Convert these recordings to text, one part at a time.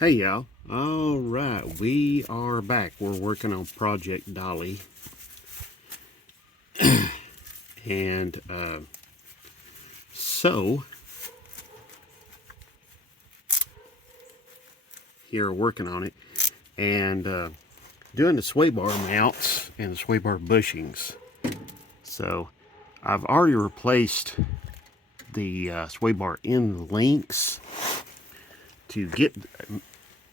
Hey y'all. All right, we are back. We're working on Project Dolly, and so here working on it and doing the sway bar mounts and the sway bar bushings. So I've already replaced the sway bar end links to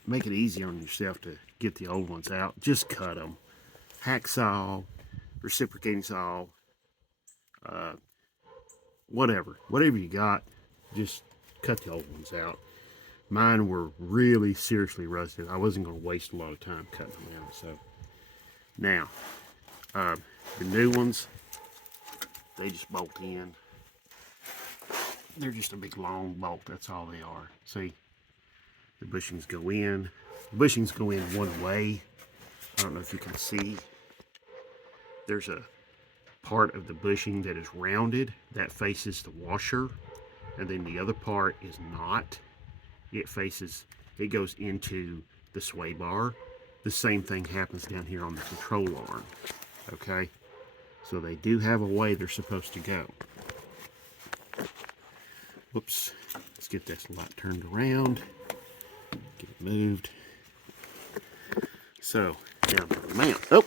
make it easier on yourself to get the old ones out. Just cut them. Hacksaw, reciprocating saw, whatever you got, just cut the old ones out. Mine were really seriously rusted. I wasn't going to waste a lot of time cutting them out. So now, the new ones, they just bolt in. They're just a big long bolt. That's all they are. See, the bushings go in. The bushings go in one way. I don't know if you can see. There's a part of the bushing that is rounded that faces the washer, and then the other part is not. It goes into the sway bar. The same thing happens down here on the control arm. Okay, so they do have a way they're supposed to go. Whoops, let's get this light turned around, get it moved. So now the mount. Oh,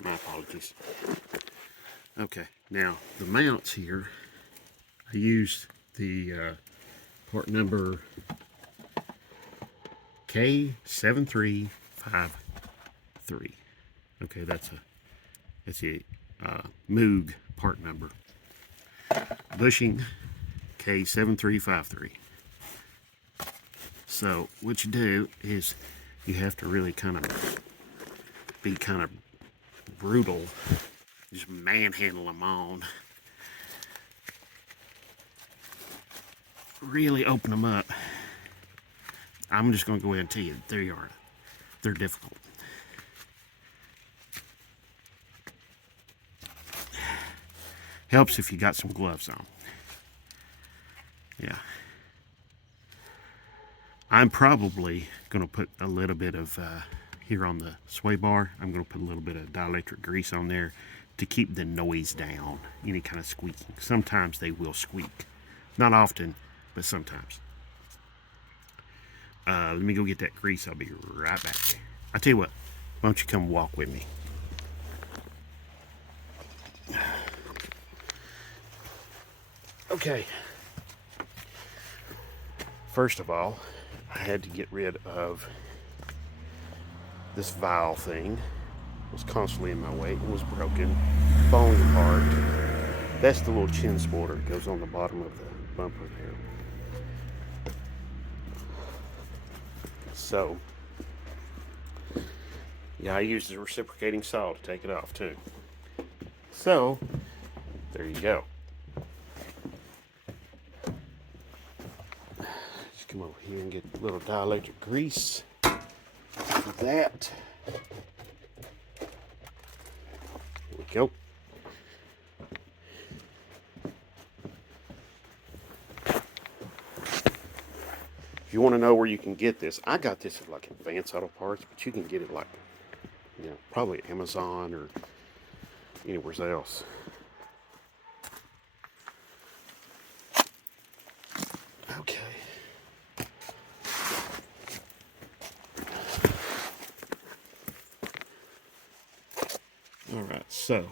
my apologies. Okay, now the mounts here, I used the part number K7353. Okay, that's a Moog part number. Bushing K7353. So what you do is you have to really be kind of brutal. Just manhandle them on. Really open them up. I'm just going to go ahead and tell you, there you are. They're difficult. Helps if you got some gloves on. Yeah. I'm probably going to put a little bit of, here on the sway bar, I'm going to put a little bit of dielectric grease on there to keep the noise down, any kind of squeaking. Sometimes they will squeak. Not often, but sometimes. Let me go get that grease. I'll be right back. I'll tell you what, why don't you come walk with me? Okay. First of all, I had to get rid of this valve thing. It was constantly in my way. It was broken, falling apart. That's the little chin supporter that goes on the bottom of the bumper there. So, yeah, I used the reciprocating saw to take it off too. So, there you go. Just come over here and get a little dielectric grease. For that. Here we go. If you want to know where you can get this, I got this at like Advanced Auto Parts, but you can get it like, probably Amazon or anywhere else. Okay. All right, so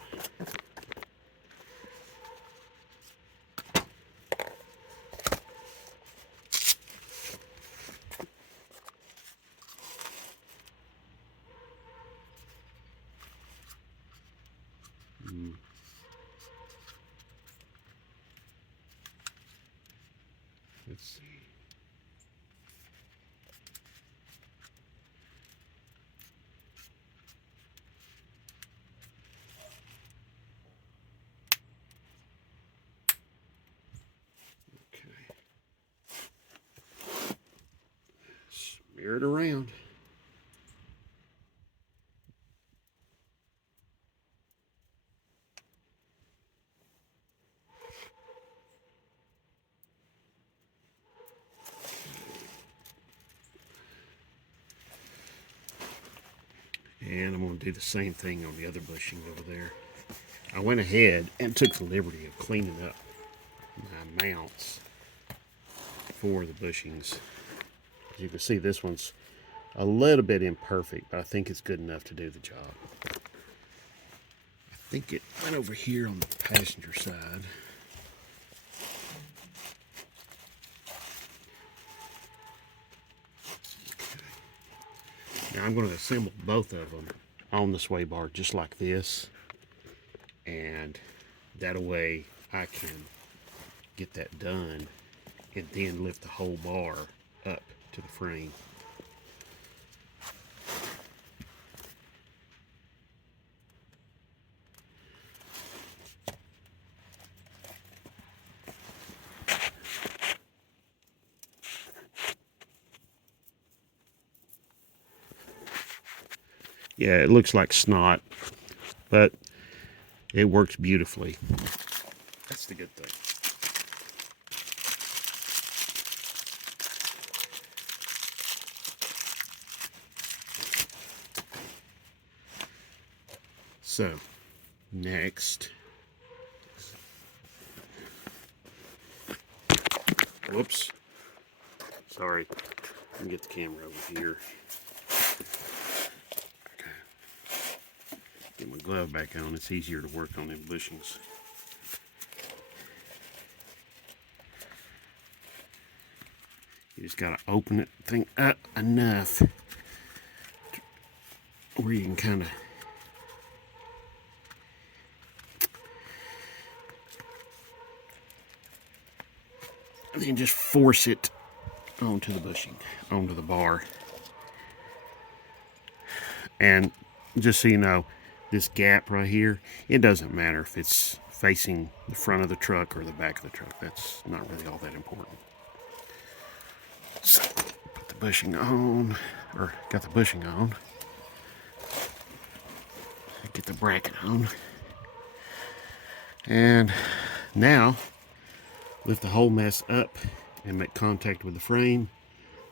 let's see. Okay. Smear it around. And I'm going to do the same thing on the other bushing over there. I went ahead and took the liberty of cleaning up my mounts for the bushings. As you can see, this one's a little bit imperfect, but I think it's good enough to do the job. I think it went over here on the passenger side. Now I'm going to assemble both of them on the sway bar just like this, and that way I can get that done and then lift the whole bar up to the frame. Yeah, it looks like snot, but it works beautifully. That's the good thing. So, next, whoops, sorry, let me get the camera over here. Get my glove back on, it's easier to work on them bushings. You just gotta open it thing up enough where you can kind of and then just force it onto the bushing, onto the bar. And just so you know, this gap right here, it doesn't matter if it's facing the front of the truck or the back of the truck. That's not really all that important. So, put the bushing on, or got the bushing on. Get the bracket on. And now, lift the whole mess up and make contact with the frame,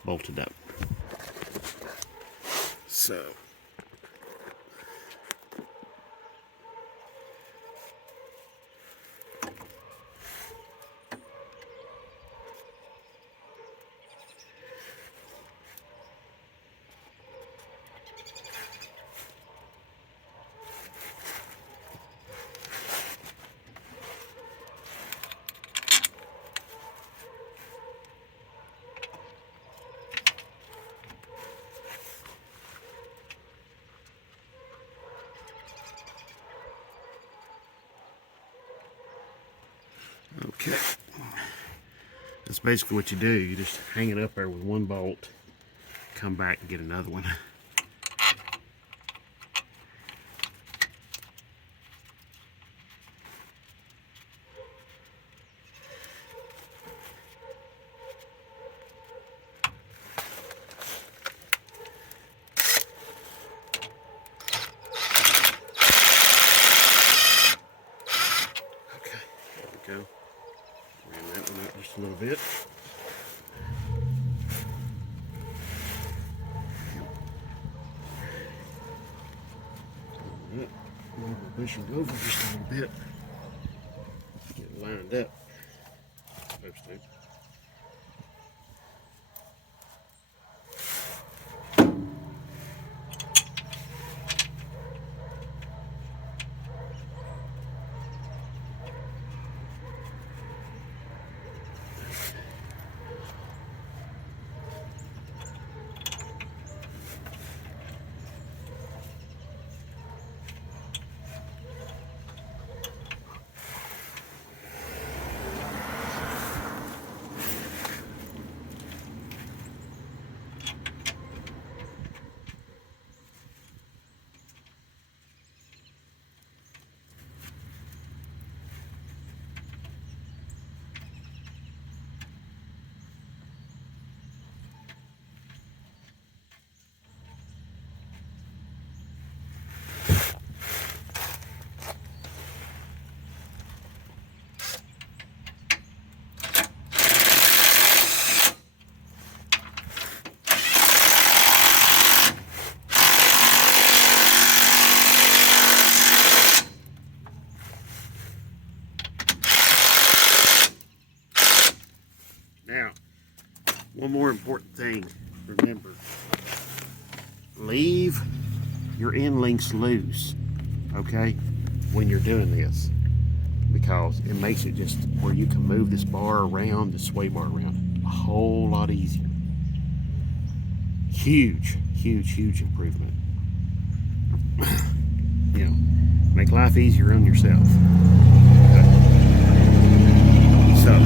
bolt it up. So, okay. That's basically what you do. You just hang it up there with one bolt, come back and get another one. Go. Ram that one up just a little bit. Move the bushing over just a little bit. Get it lined up. Supposed to. more important thing, remember, leave your end links loose, okay, when you're doing this, because it makes it just where you can move this bar around, the sway bar around, a whole lot easier. Huge, huge, huge improvement. You know, make life easier on yourself. Okay. So,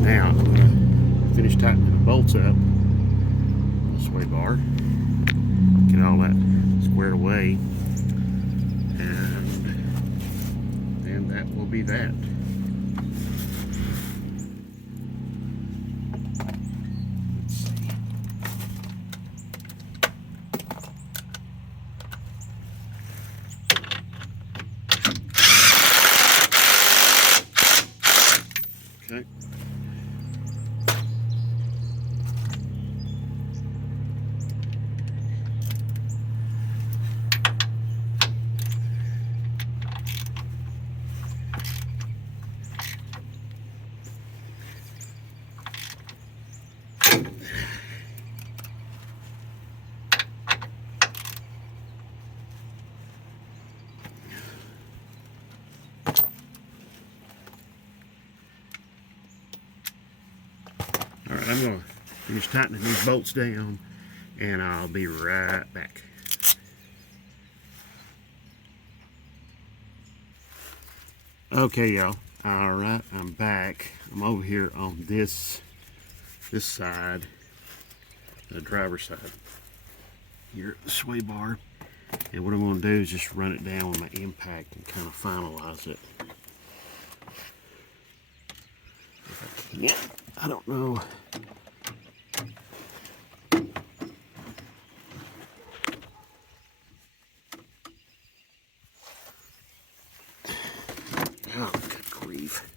now I'm going to finish tightening the bolts up, the sway bar, get all that squared away, and then that will be that. Let's see. Okay. All right, I'm going to finish tightening these bolts down, and I'll be right back. Okay, y'all. All right, I'm back. I'm over here on this side, the driver's side. Here at the sway bar, and what I'm going to do is just run it down with my impact and kind of finalize it. If I can, I don't know. Oh, good grief.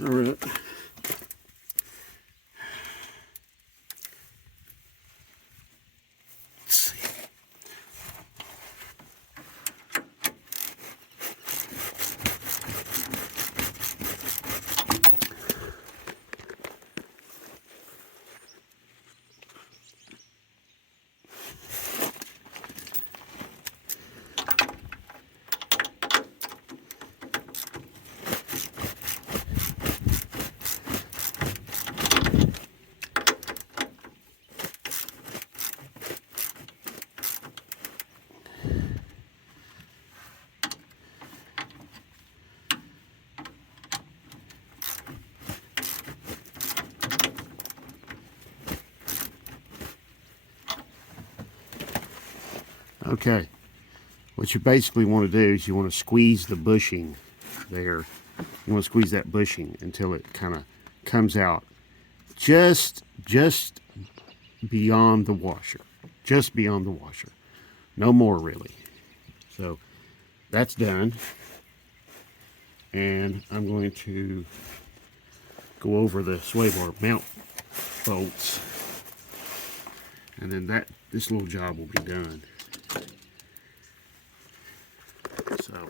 All right. Let's see. Okay, what you basically want to do is you want to squeeze the bushing there. You want to squeeze that bushing until it kind of comes out just beyond the washer. Just beyond the washer. No more really. So that's done. And I'm going to go over the sway bar mount bolts. And then this little job will be done. So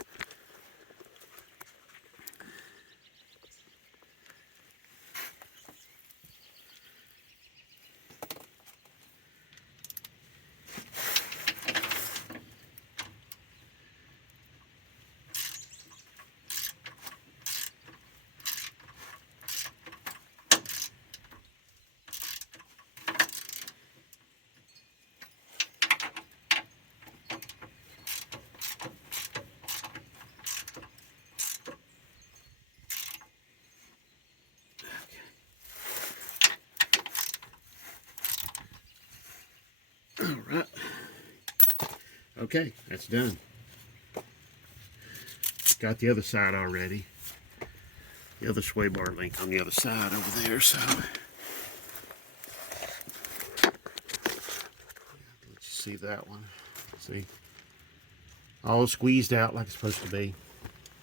Okay, that's done. Got the other side already. The other sway bar link on the other side over there, so let's see that one. See, all squeezed out like it's supposed to be.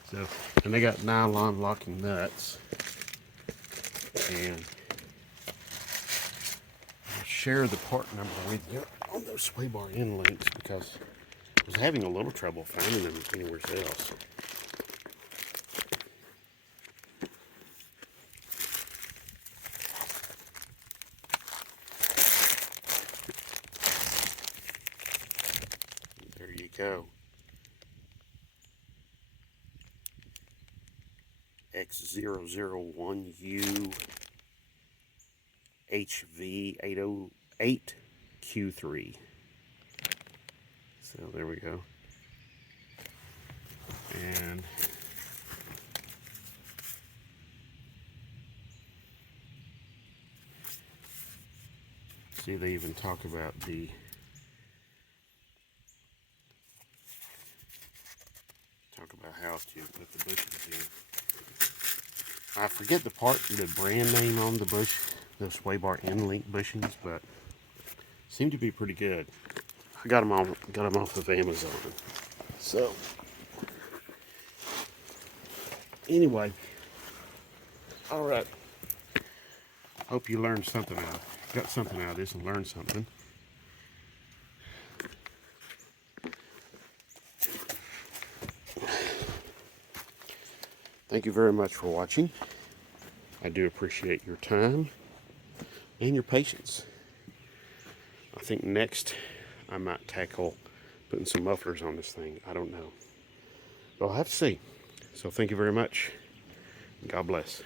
So, and they got nylon locking nuts, and I'll share the part number with you on those sway bar end links because I was having a little trouble finding them anywhere else. There you go. X001U HV808Q3. So there we go. And see, they even talk about how to put the bushings in. I forget the brand name on the sway bar end link bushings, but seem to be pretty good. I got them off of Amazon. So anyway, all right. Hope you learned something got something out of this and learned something. Thank you very much for watching. I do appreciate your time and your patience. I think next I might tackle putting some mufflers on this thing. I don't know. But I'll have to see. So thank you very much. God bless.